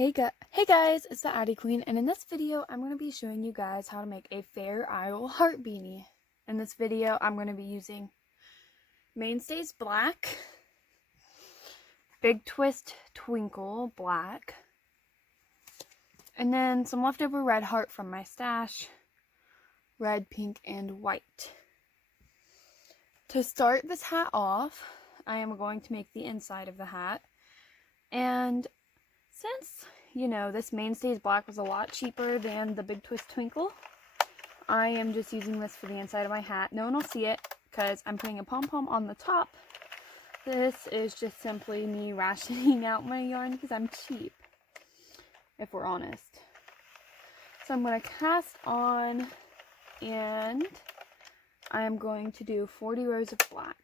Hey guys, it's the Addi Queen, and in this video I'm going to be showing you guys how to make a Fair Isle heart beanie. In this video I'm going to be using Mainstays black, Big Twist Twinkle black, and then some leftover red heart from my stash, red, pink, and white. To start this hat off, I am going to make the inside of the hat, and since, you know, this Mainstays black was a lot cheaper than the Big Twist Twinkle, I am just using this for the inside of my hat. No one will see it because I'm putting a pom-pom on the top. This is just simply me rationing out my yarn because I'm cheap, if we're honest. So I'm going to cast on, and I am going to do 40 rows of black.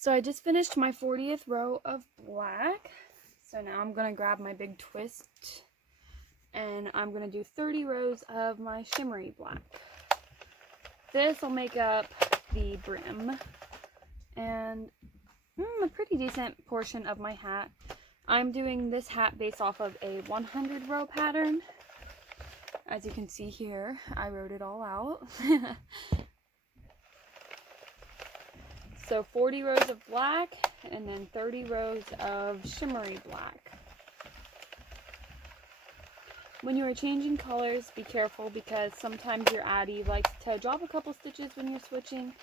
So I just finished my 40th row of black. So now I'm going to grab my Big Twist and I'm going to do 30 rows of my shimmery black. This will make up the brim and a pretty decent portion of my hat. I'm doing this hat based off of a 100 row pattern. As you can see here, I wrote it all out. So 40 rows of black and then 30 rows of shimmery black. When you are changing colors, be careful because sometimes your Addi likes to drop a couple stitches when you're switching.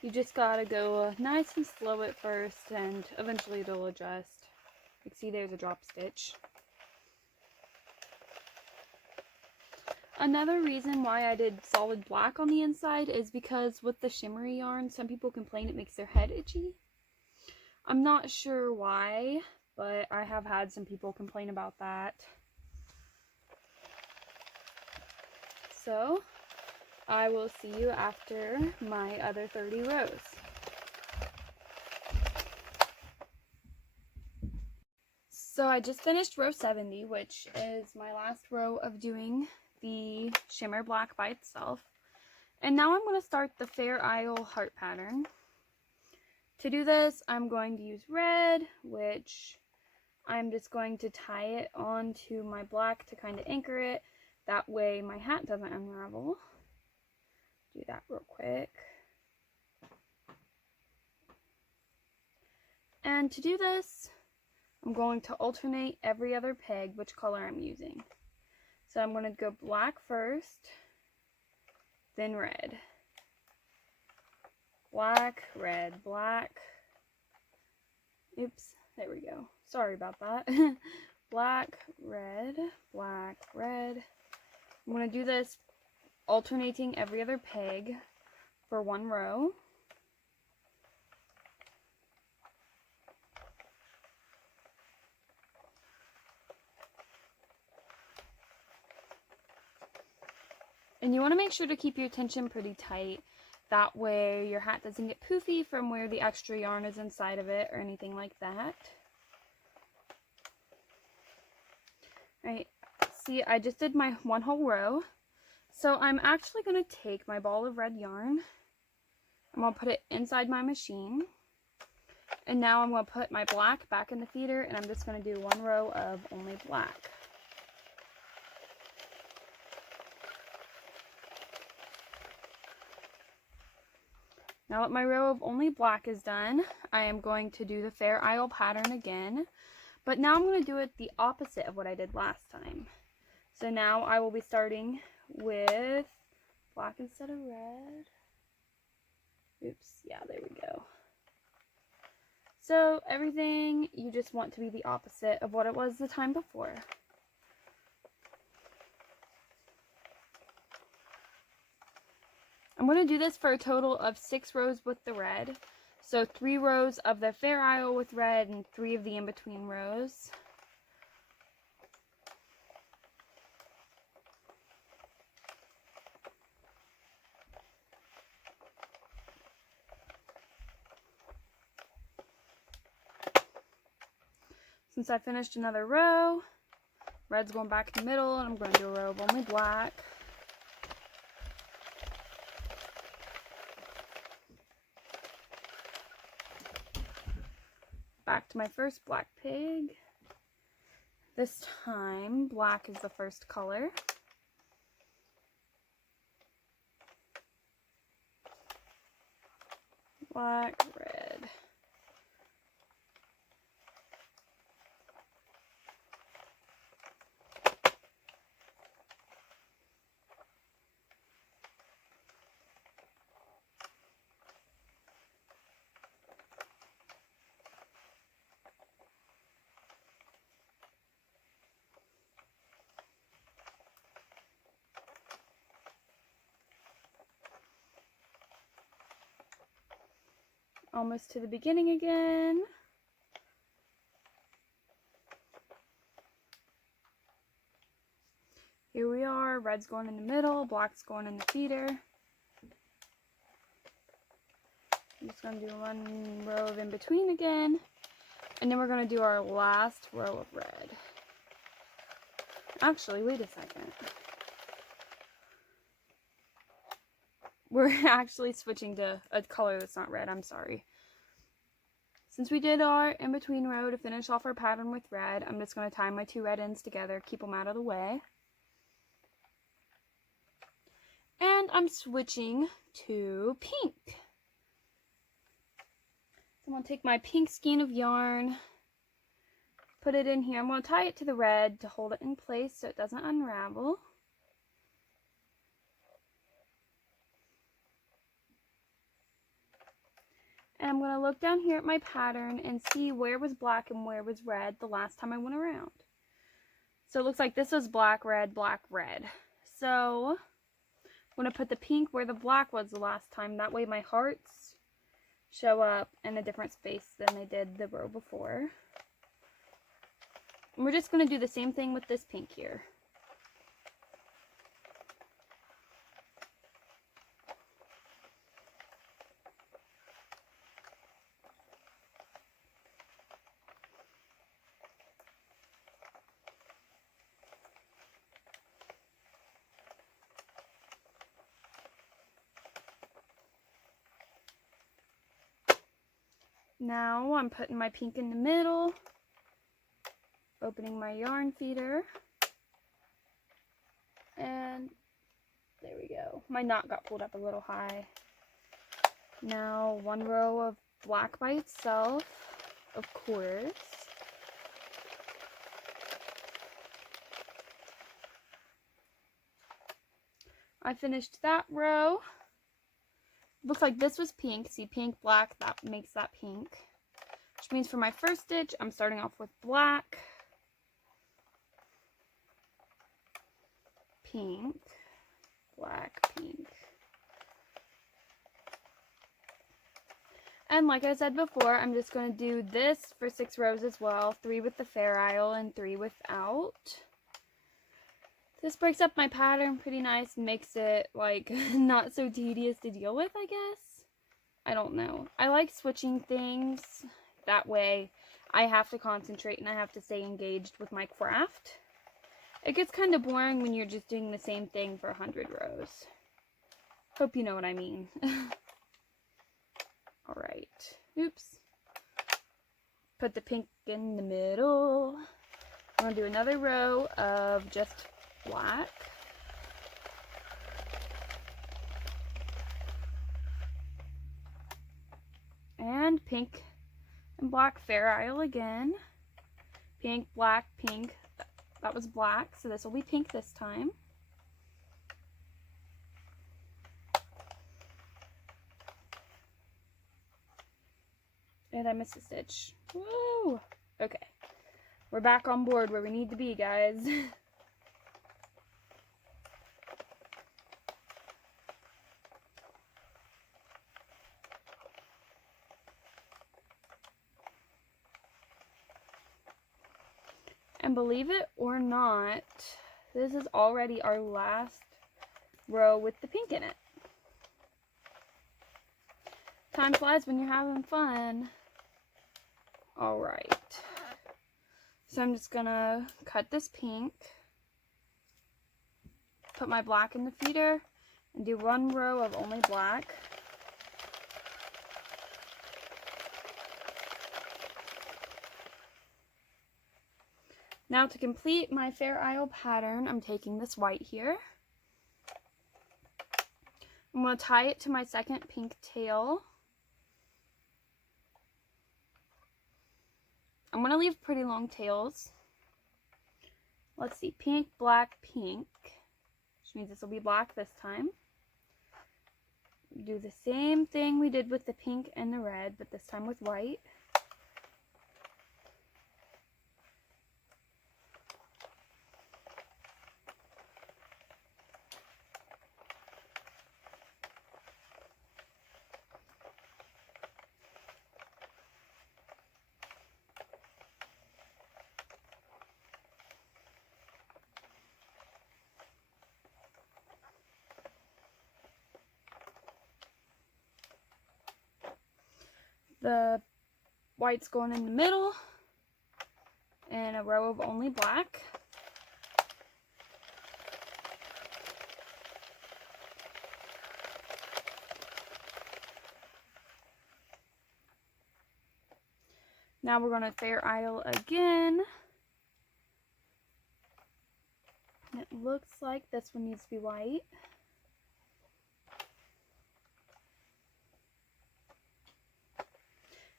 You just gotta go nice and slow at first and eventually it'll adjust. You can see there's a drop stitch. Another reason why I did solid black on the inside is because with the shimmery yarn, some people complain it makes their head itchy. I'm not sure why, but I have had some people complain about that. So, I will see you after my other 30 rows. So I just finished row 70, which is my last row of doing the shimmer black by itself. And now I'm going to start the Fair Isle heart pattern. To do this, I'm going to use red, which I'm just going to tie it onto my black to kind of anchor it. That way my hat doesn't unravel. Do that real quick. And to do this, I'm going to alternate every other peg which color I'm using. So I'm going to go black first, then red. Black, red, black. Oops, there we go. Sorry about that. Black, red, black, red. I'm going to do this alternating every other peg for one row. And you want to make sure to keep your tension pretty tight. That way your hat doesn't get poofy from where the extra yarn is inside of it or anything like that. Alright, see, I just did my one whole row. So I'm actually going to take my ball of red yarn. I'm going to put it inside my machine. And now I'm going to put my black back in the feeder and I'm just going to do one row of only black. Now that my row of only black is done, I am going to do the Fair Isle pattern again. But now I'm going to do it the opposite of what I did last time. So now I will be starting with black instead of red. Oops, yeah, there we go. So everything you just want to be the opposite of what it was the time before. I'm going to do this for a total of 6 rows with the red. So 3 rows of the Fair Isle with red and 3 of the in-between rows. Since I finished another row, red's going back in the middle and I'm going to do a row of only black. Back to my first black pig. This time, black is the first color. Black, red. Almost to the beginning again. Here we are, red's going in the middle, black's going in the feeder. I'm just going to do one row of in between again, and then we're going to do our last row of red. Actually, wait a second. We're actually switching to a color that's not red, I'm sorry. Since we did our in-between row to finish off our pattern with red, I'm just going to tie my 2 red ends together, keep them out of the way. And I'm switching to pink. So I'm going to take my pink skein of yarn, put it in here. I'm going to tie it to the red to hold it in place so it doesn't unravel. And I'm going to look down here at my pattern and see where was black and where was red the last time I went around. So it looks like this was black, red, black, red. So I'm going to put the pink where the black was the last time. That way my hearts show up in a different space than they did the row before. And we're just going to do the same thing with this pink here. Now I'm putting my pink in the middle, opening my yarn feeder, and there we go. My knot got pulled up a little high. Now one row of black by itself, of course. I finished that row. Looks like this was pink. See, pink, black, that makes that pink. Which means for my first stitch, I'm starting off with black, pink, black, pink. And like I said before, I'm just going to do this for 6 rows as well. 3 with the Fair Isle and 3 without. This breaks up my pattern pretty nice and makes it, like, not so tedious to deal with, I guess. I don't know. I like switching things. That way, I have to concentrate and I have to stay engaged with my craft. It gets kind of boring when you're just doing the same thing for 100 rows. Hope you know what I mean. Alright. Oops. Put the pink in the middle. I'm going to do another row of just black. And pink and black Fair Isle again. Pink, black, pink. That was black, so this will be pink this time. And I missed a stitch. Woo! Okay. We're back on board where we need to be, guys. And believe it or not, this is already our last row with the pink in it. Time flies when you're having fun. Alright. So I'm just gonna cut this pink, put my black in the feeder, and do one row of only black. Now to complete my Fair Isle pattern, I'm taking this white here. I'm going to tie it to my second pink tail. I'm going to leave pretty long tails. Let's see, pink, black, pink, which means this will be black this time. Do the same thing we did with the pink and the red, but this time with white. The white's going in the middle, and a row of only black. Now we're going to Fair Isle again. And it looks like this one needs to be white.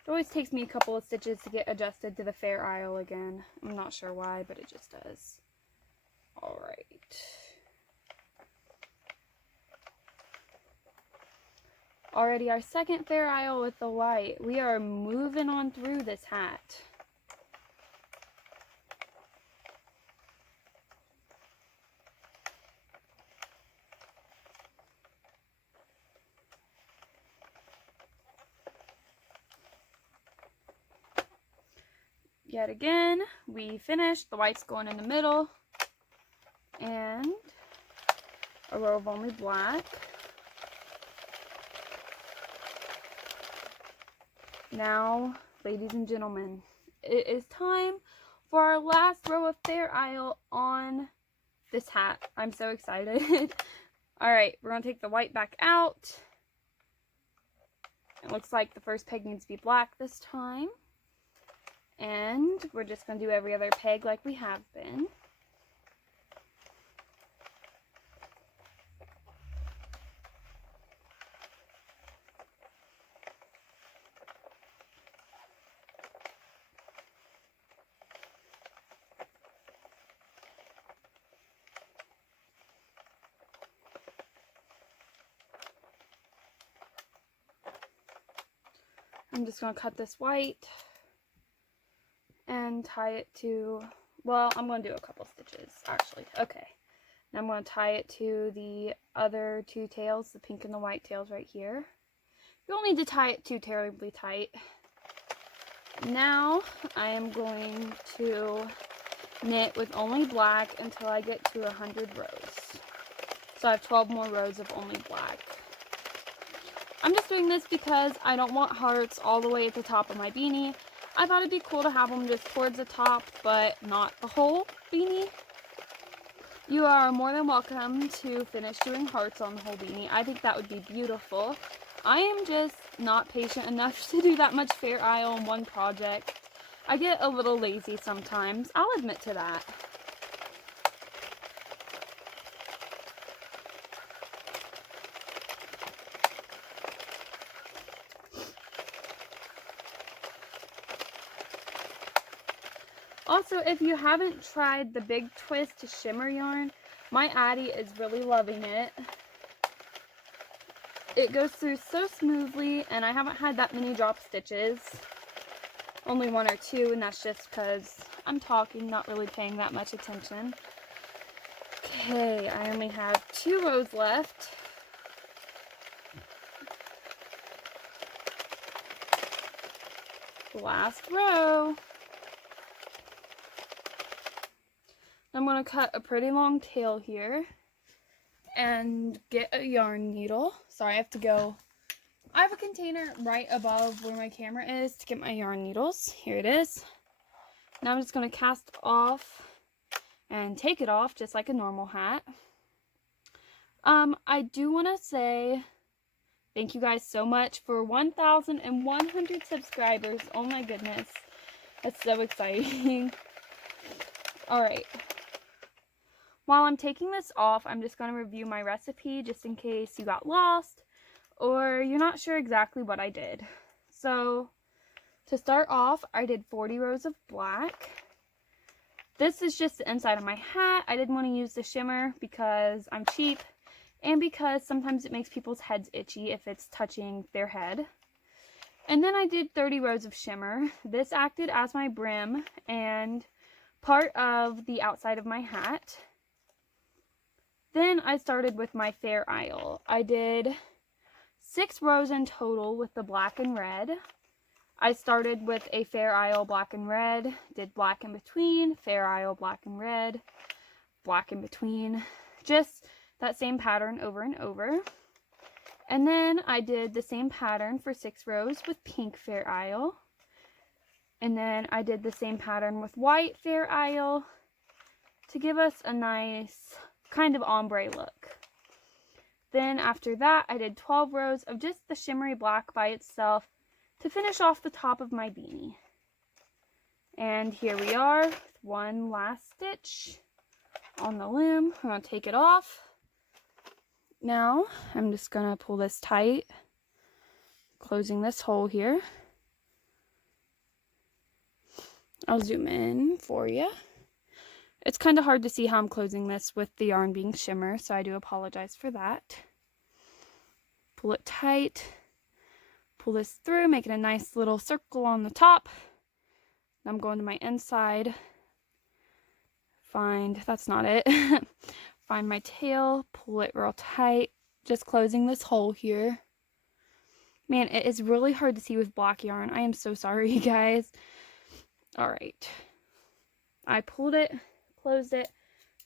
It always takes me a couple of stitches to get adjusted to the Fair Isle again. I'm not sure why, but it just does. Alright. Already our second Fair Isle with the white. We are moving on through this hat. Yet again, we finished. The white's going in the middle. And a row of only black. Now, ladies and gentlemen, it is time for our last row of Fair Isle on this hat. I'm so excited. Alright, we're going to take the white back out. It looks like the first peg needs to be black this time. And we're just going to do every other peg like we have been. I'm just going to cut this white and tie it to, well, I'm going to do a couple stitches, actually. Okay. Now I'm going to tie it to the other two tails, the pink and the white tails right here. You don't need to tie it too terribly tight. Now I am going to knit with only black until I get to 100 rows. So I have 12 more rows of only black. I'm just doing this because I don't want hearts all the way at the top of my beanie. I thought it'd be cool to have them just towards the top, but not the whole beanie. You are more than welcome to finish doing hearts on the whole beanie. I think that would be beautiful. I am just not patient enough to do that much Fair Isle in one project. I get a little lazy sometimes. I'll admit to that. Also, if you haven't tried the Big Twist shimmer yarn, my Addi is really loving it. It goes through so smoothly, and I haven't had that many drop stitches. Only one or two, and that's just because I'm talking, not really paying that much attention. Okay, I only have 2 rows left. Last row. I'm going to cut a pretty long tail here and get a yarn needle. Sorry, I have to go. I have a container right above where my camera is to get my yarn needles. Here it is. Now I'm just going to cast off and take it off just like a normal hat. I do want to say thank you guys so much for 1,100 subscribers. Oh my goodness. That's so exciting. Alright. While I'm taking this off, I'm just going to review my recipe just in case you got lost or you're not sure exactly what I did. So, to start off, I did 40 rows of black. This is just the inside of my hat. I didn't want to use the shimmer because I'm cheap and because sometimes it makes people's heads itchy if it's touching their head. And then I did 30 rows of shimmer. This acted as my brim and part of the outside of my hat. Then I started with my Fair Isle. I did 6 rows in total with the black and red. I started with a Fair Isle black and red, did black in between, Fair Isle black and red, black in between, just that same pattern over and over. And then I did the same pattern for 6 rows with pink Fair Isle. And then I did the same pattern with white Fair Isle to give us a nice kind of ombre look. Then after that, I did 12 rows of just the shimmery black by itself to finish off the top of my beanie. And here we are with one last stitch on the loom. I'm going to take it off. Now, I'm just going to pull this tight, closing this hole here. I'll zoom in for you. It's kind of hard to see how I'm closing this with the yarn being shimmer, so I do apologize for that. Pull it tight, pull this through, make it a nice little circle on the top. I'm going to my inside, that's not it, find my tail, pull it real tight, just closing this hole here. Man, it is really hard to see with black yarn. I am so sorry, you guys. Alright, I pulled it, closed it.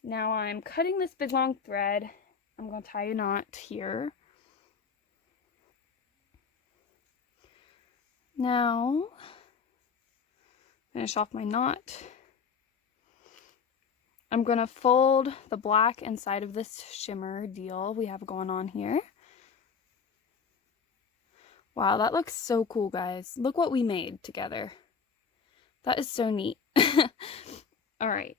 Now I'm cutting this big long thread. I'm going to tie a knot here. Now, finish off my knot. I'm going to fold the black inside of this shimmer deal we have going on here. Wow, that looks so cool, guys. Look what we made together. That is so neat. Alright.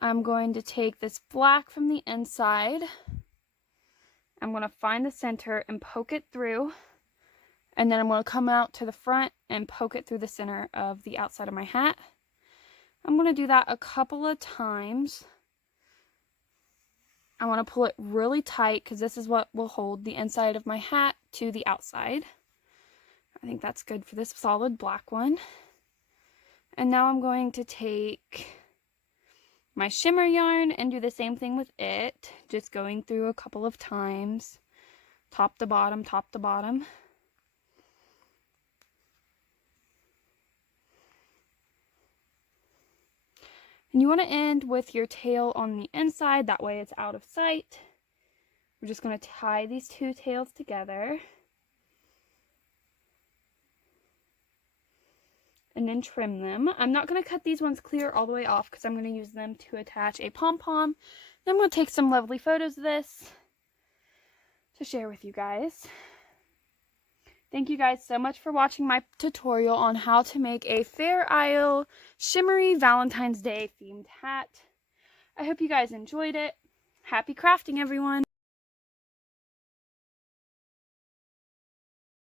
I'm going to take this black from the inside. I'm going to find the center and poke it through. And then I'm going to come out to the front and poke it through the center of the outside of my hat. I'm going to do that a couple of times. I want to pull it really tight because this is what will hold the inside of my hat to the outside. I think that's good for this solid black one. And now I'm going to take my shimmer yarn and do the same thing with it. Just going through a couple of times. Top to bottom, top to bottom. And you want to end with your tail on the inside, that way it's out of sight. We're just going to tie these two tails together. And then trim them. I'm not going to cut these ones clear all the way off because I'm going to use them to attach a pom-pom. Then I'm going to take some lovely photos of this to share with you guys. Thank you guys so much for watching my tutorial on how to make a Fair Isle shimmery Valentine's Day themed hat. I hope you guys enjoyed it. Happy crafting, everyone!